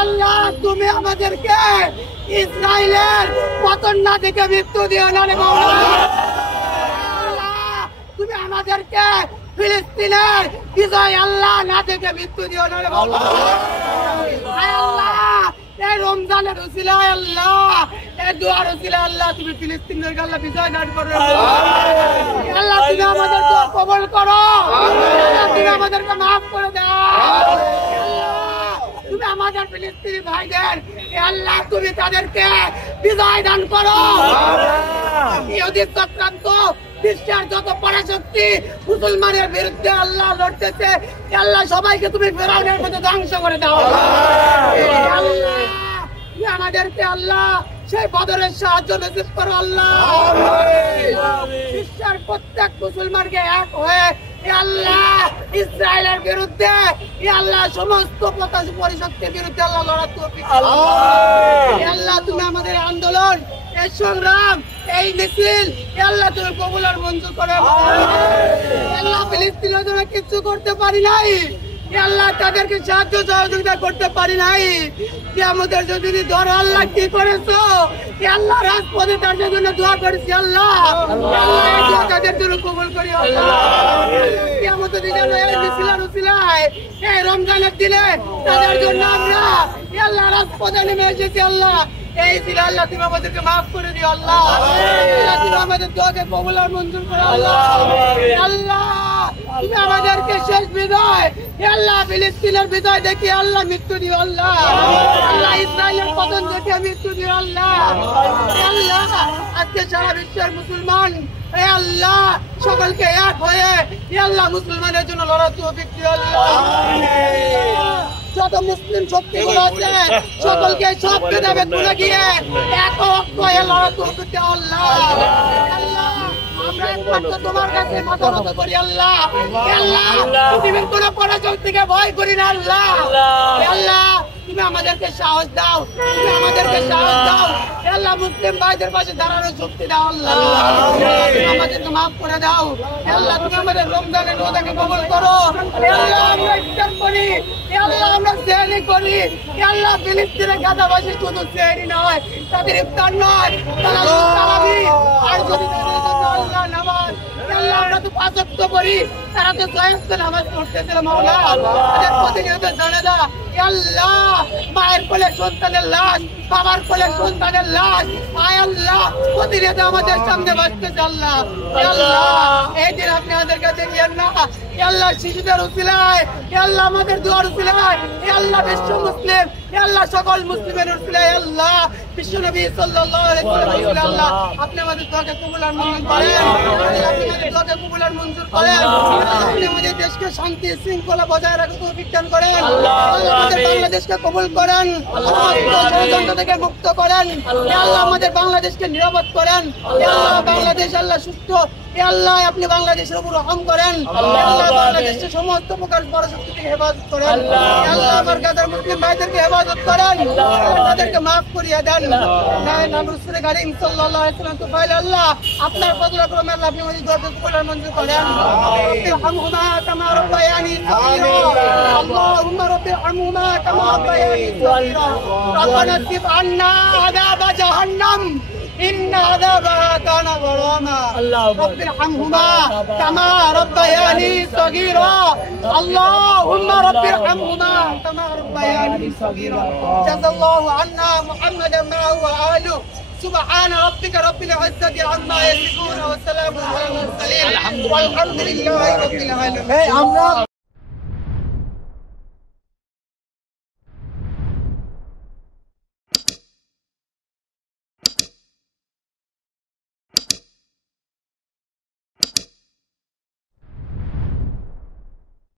আল্লাহ তুমি আমাদেরকে ইসরায়েলের পতন না দেখে মৃত্যু দিও না রে মাওলা। তুমি আমাদেরকে ফিলিস্তিনের বিজয় আল্লাহ না দেখে মৃত্যু দিও না রে মাওলা। আল্লাহ এই রমজানের উসিলায় আল্লাহ, এই দুয়ার উসিলায় আল্লাহ তুমি ফিলিস্তিনের আল্লাহ বিজয় দান করো। আল্লাহ তুমি আমাদের দোয়া কবুল করো। আল্লাহ তুমি আমাদেরকে মাফ করে দাও। তুমি আমাদের ফিলিস্তিনি ভাইদের আল্লাহ তুমি তাদেরকে বিজয় দান করো। ইহুদি চক্রান্ত বিশ্বের যত পরাশক্তি মুসলমানের বিরুদ্ধে আল্লাহ লড়তেছে, আল্লাহ সবাইকে তুমি ফেরাউনের মধ্যে ধ্বংস করে দাও। আল্লাহ আমাদেরকে আল্লাহ সেই বদরের সাহায্য নসিব করো আল্লাহ। বিশ্বের প্রত্যেক মুসলমানকে এক হয়ে আল্লাহ ইসরায়েলের বিরুদ্ধে আল্লাহ সমস্ত পরিশক্তির বিরুদ্ধে আল্লাহ লড়ার তৌফিক আল্লাহ তুমি আমাদের আন্দোলন, এই সংগ্রাম, এই মিছিল আল্লাহ তুমি কবুল আর মঞ্জুর করে। আল্লাহ ফিলিস্তিনের জন্য কিছু করতে পারি নাই আল্লাহ, তাদেরকে সাহায্য সহযোগিতা করতে পারি নাই। আমাদের যদি ধরো আল্লাহ কি করেছো আল্লাহ রাজপথে তাদের জন্য দোয়া করেছি আল্লাহ, আল্লাহ তাদের জন্য কবুল করি আল্লাহ। আমাদের এই রমজানের দিনে তাদের জন্য আমরা আল্লাহ রাজপথে নেমে এসেছি আল্লাহ। এই ছিল আল্লাহ তুমি আমাদেরকে মাফ করে দিও আল্লাহ। তুমি আমাদের দোয়াকে কবুল আর মঞ্জুর করো আল্লাহ। আল্লাহ তুমি আমাদেরকে শেষ বিজয় আল্লাহ ফিলিস্তিনের বিজয় দেখি আল্লাহ মৃত্যু দিও আল্লাহ। আল্লাহ ইসরায়েলের পতন দেখে মৃত্যু দিও আল্লাহ। আল্লাহ আজকে সারা বিশ্বের মুসলমান আল্লাহ সকলকে এক হয়ে আল্লাহ মুসলমানের জন্য লড়ার তৌফিক দিও আল্লাহ। যত মুসলিম শক্তিগুলো আছে সকলকে সব ভেদাভেদ ভুলে গিয়ে এক হয়ে লড়ার তৌফিক দিও আল্লাহ। আল্লাহ আমরা একমাত্র তোমার কাছে মাথা নত করি আল্লাহ। আল্লাহ পৃথিবীর কোন পরাশক্তিকে ভয় করি না আল্লাহ। আল্লাহ তুমি আমাদেরকে সাহস দাও, তুমি আমাদেরকে সাহস দাও আল্লাহ। মুসলিম ভাইদের পাশে দাঁড়ানোর শক্তি দাও আল্লাহ। তুমি আমাদেরকে মাফ করে দাও আল্লাহ। তুমি আমাদের রমজানের রোজাকে কবুল করো আল্লাহ। আমরা ইফতার করি আল্লাহ, আমরা সেহরি করি আল্লাহ। ফিলিস্তিনের গাজাবাসী শুধু সেহরি নয়, তাদের ইফতার নয়, তারাবি আর যদি আল্লাহ নামাজ আল্লাহ আমরা তো পাঁচ ওয়াক্ত পড়ি, তারা তো ছয় নামাজ পড়তেছে মাওলা। তাদের প্রতিনিয়ত জানাজা আল্লাহ, মায়ের কোলে সন্তানের লাশ, বাবার কোলে সন্তানের লাশ আয় আল্লাহ প্রতিনিয়ত আমাদের সামনে বাঁচতেছে আল্লাহ। আল্লাহ এই দিন আপনি আমাদের কাছে গিয়েন না আল্লাহ। শিশুদের উসিলায় আল্লাহ, আমাদের দুয়ার উসিলায় আল্লাহ বিশ্ব মুসলিম আল্লাহ, সকল মুসলিমের উসিলায় আল্লাহ বিশ্ব নবী সাল্লাল্লাহু আলাইহি ওয়াসাল্লাম আল্লাহ আপনি আমাদের দোয়াকে কবুল আর মঞ্জুর করেন। আপনি আমাদের দোয়াকে কবুল আর মঞ্জুর করেন। আপনি আমাদের দেশকে শান্তি শৃঙ্খলা বজায় রাখতে তৌফিক দান করেন আল্লাহ। আমাদের বাংলাদেশকে কবুল করেন, ষড়যন্ত্র থেকে মুক্ত করেন আল্লাহ। আমাদের বাংলাদেশকে নিরাপদ করেন আল্লাহ। বাংলাদেশ আল্লাহ সুস্থ আল্লাহ, আপনি বাংলাদেশের উপর রহম করেন আল্লাহ। বাংলাদেশের সমস্ত প্রকার পরাশক্তি থেকে হেফাজত করেন আল্লাহ। আমার গাজার মুসলিম ভাইদেরকে হেফাজত করেন, তাদেরকে মাফ করিয়ে দেন। রাসূল কারীম সাল্লাল্লাহু আলাইহি ওয়াসাল্লাম তোফাইল আল্লাহ আপনার ফজল করম আল্লাহ, আপনি আমাদের দোয়াকে কবুল আর মঞ্জুর করেন। রব্বিরহামহুমা কামা রাব্বায়ানি সগীরা, আল্লাহুম্মা রব্বিরহামহুমা কামা রাব্বায়ানি সগীরা। রব্বানা সিব আন্না আযাবা জাহান্নাম إن عذابها كان غراما رب ارحمهما كما ربياني صغيرا اللهم رب ارحمهما كما ربياني صغيرا جزا الله عنا محمدا معه وآله سبحان ربك رب العزة عما يصفون وسلام على المرسلين والحمد لله رب العالمين.